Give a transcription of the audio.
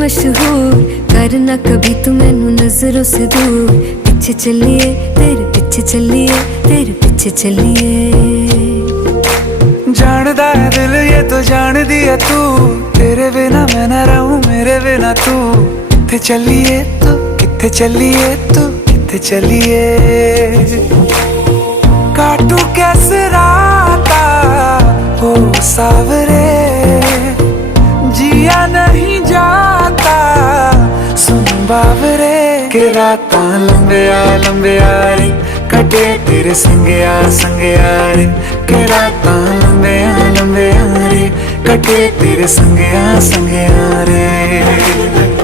मशहूर, करना कभी तू मैनू नजरों से दूर। पीछे चलिए तेरे पीछे चलिए, तेरे पीछे चलिए। जानदा है दिल ये तो जान दिया तू, तेरे बिना मैं ना रहूं मेरे बिना तू। किथे चलिए तू, किथे चलिए तू, किथे चलिए। काटू कैसे राता हो सावरे, जिया नहीं जाता सुन बावरे। के रातां लंबिया लंबिया रे, कटे तेरे संगया संगया रे। के रातां लंबिया लंबिया रे, कटे तेरे संगया संगया रे।